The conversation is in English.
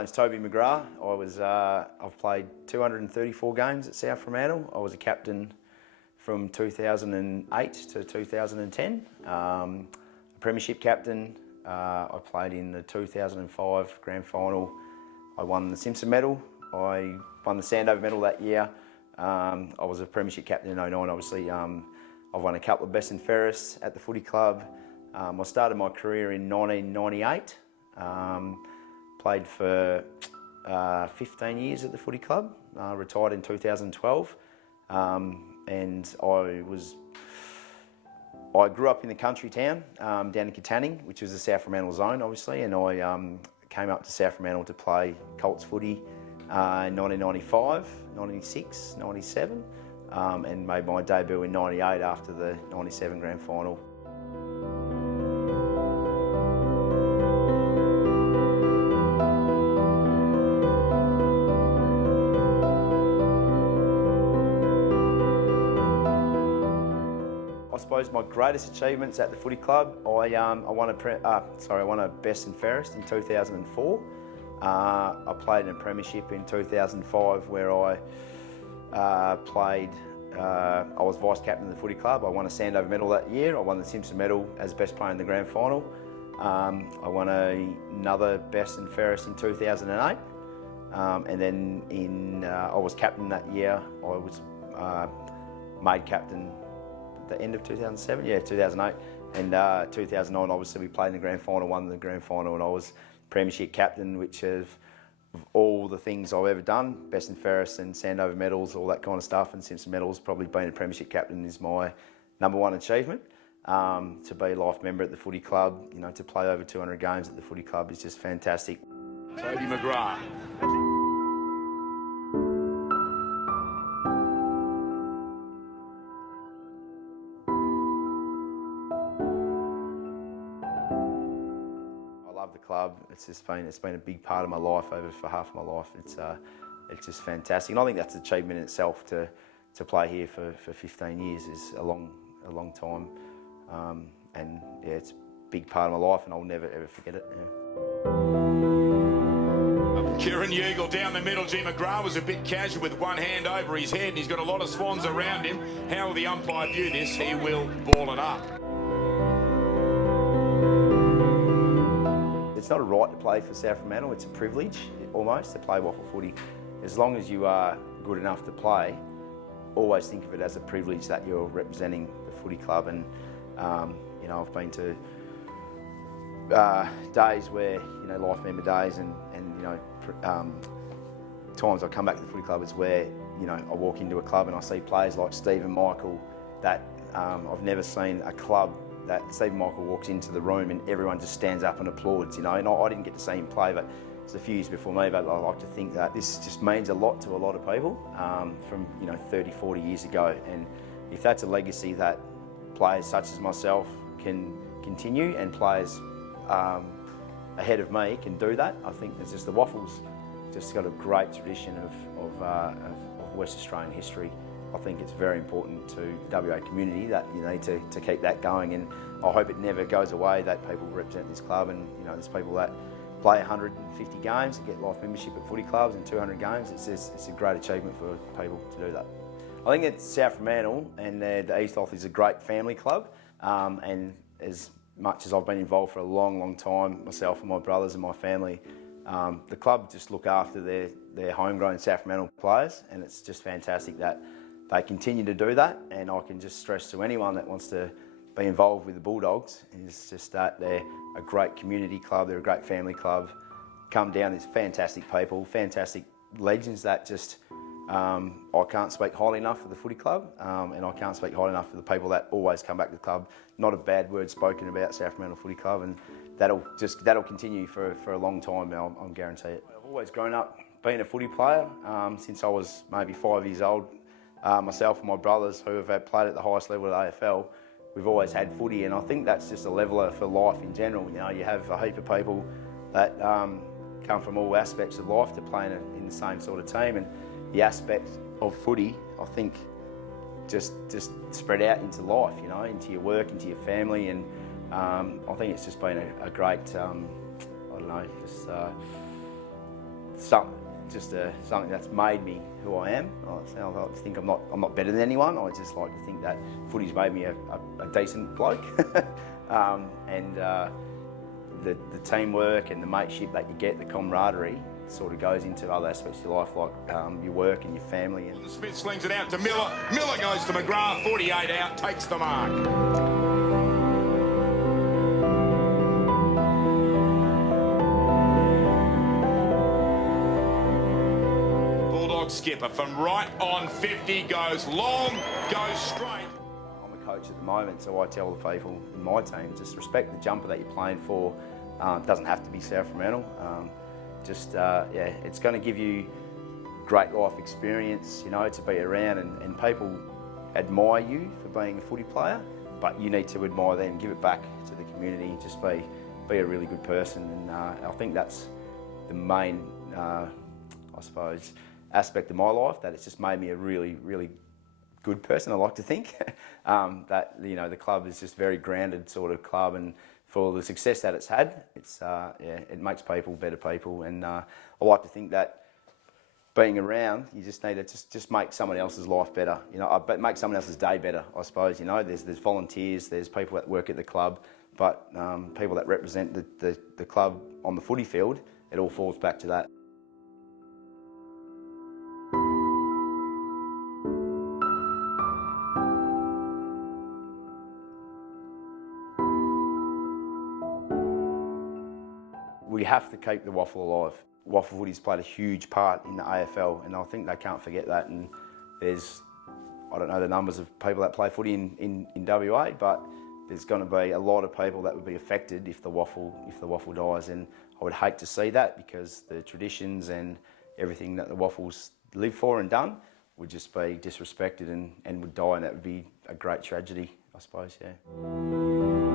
name's Toby McGrath. I've played 234 games at South Fremantle. I was a captain from 2008 to 2010. A premiership captain. I played in the 2005 grand final. I won the Simpson medal. I won the Sandover medal that year. I was a premiership captain in 09. Obviously, I've won a couple of best and fairest at the footy club. I started my career in 1998. Played for 15 years at the footy club. Retired in 2012. And I grew up in the country town down in Katanning, which was the South Fremantle zone, obviously, and I came up to South Fremantle to play Colts footy in 1995, 96, 97, and made my debut in 98 after the 97 grand final. I suppose my greatest achievements at the footy club, I won a best and fairest in 2004. I played in a premiership in 2005 where I was vice captain of the footy club. I won a Sandover medal that year. I won the Simpson medal as best player in the grand final. I won another best and fairest in 2008. And then I was captain that year. I was made captain the end of 2007, 2008, and 2009 obviously we played in the grand final, won the grand final, and I was premiership captain, which of all the things I've ever done, best and fairest and Sandover medals, all that kind of stuff, and Simpson medals, probably being a premiership captain is my #1 achievement. To be a life member at the footy club, you know, to play over 200 games at the footy club is just fantastic. Toby McGrath. I love the club. It's been a big part of my life for half of my life. It's just fantastic, and I think that's an achievement in itself to play here for 15 years is a long time, and yeah, it's a big part of my life, and I'll never ever forget it. Yeah. Kieran Ugle down the middle. G. McGrath was a bit casual with one hand over his head, and he's got a lot of swans around him. How will the umpire view this? He will ball it up. It's not a right to play for South Fremantle, it's a privilege almost to play waffle footy. As long as you are good enough to play, always think of it as a privilege that you're representing the footy club. And you know, I've been to days where, you know, life member days, and you know, times I come back to the footy club is where, you know, I walk into a club and I see players like Steve and Michael that I've never seen a club that Steve Michael walks into the room and everyone just stands up and applauds, you know. And I didn't get to see him play, but it's a few years before me, but I like to think that this just means a lot to a lot of people from, you know, 30, 40 years ago. And if that's a legacy that players such as myself can continue, and players ahead of me can do that, I think there's just the Waffles just got a great tradition of West Australian history. I think it's very important to the WA community that you need to keep that going, and I hope it never goes away, that people represent this club, and you know, there's people that play 150 games and get life membership at footy clubs and 200 games. It's a great achievement for people to do that. I think that South Fremantle and the East Off is a great family club, and as much as I've been involved for a long time, myself and my brothers and my family, the club just look after their homegrown South Fremantle players, and it's just fantastic that they continue to do that. And I can just stress to anyone that wants to be involved with the Bulldogs is just that they're a great community club, they're a great family club. Come down, there's fantastic people, fantastic legends that just I can't speak highly enough of the footy club, and I can't speak highly enough for the people that always come back to the club. Not a bad word spoken about South Fremantle Footy Club, and that'll continue for a long time. I'm guarantee it. I've always grown up being a footy player since I was maybe 5 years old. Myself and my brothers, who have played at the highest level of the AFL, we've always had footy, and I think that's just a leveler for life in general. You know, you have a heap of people that come from all aspects of life to play in the same sort of team, and the aspects of footy, I think, just spread out into life, you know, into your work, into your family, and I think it's just been a great, I don't know, just something that's made me who I am. I like to think I'm not better than anyone. I just like to think that footy's made me a decent bloke. The teamwork and the mateship that you get, the camaraderie, sort of goes into other aspects of your life, like your work and your family. And Smith slings it out to Miller. Miller goes to McGrath, 48 out, takes the mark. Bulldog skipper from right on 50 goes long, goes straight. I'm a coach at the moment, so I tell the people in my team, just respect the jumper that you're playing for. It doesn't have to be Fremantle. It's going to give you great life experience, you know, to be around, and people admire you for being a footy player, but you need to admire them, give it back to the community, just be a really good person. And I think that's the main, I suppose, aspect of my life, that it's just made me a really, really good person, I like to think. That, you know, the club is just a very grounded sort of club, and for the success that it's had, it makes people better people. And I like to think that being around, you just need to just make someone else's life better. You know, but make someone else's day better, I suppose. You know, there's volunteers, there's people that work at the club, but people that represent the club on the footy field, it all falls back to that. We have to keep the waffle alive. Waffle footy's played a huge part in the AFL, and I think they can't forget that. And there's, I don't know the numbers of people that play footy in WA, but there's going to be a lot of people that would be affected if the waffle dies. And I would hate to see that, because the traditions and everything that the waffles live for and done would just be disrespected and would die, and that would be a great tragedy, I suppose, yeah.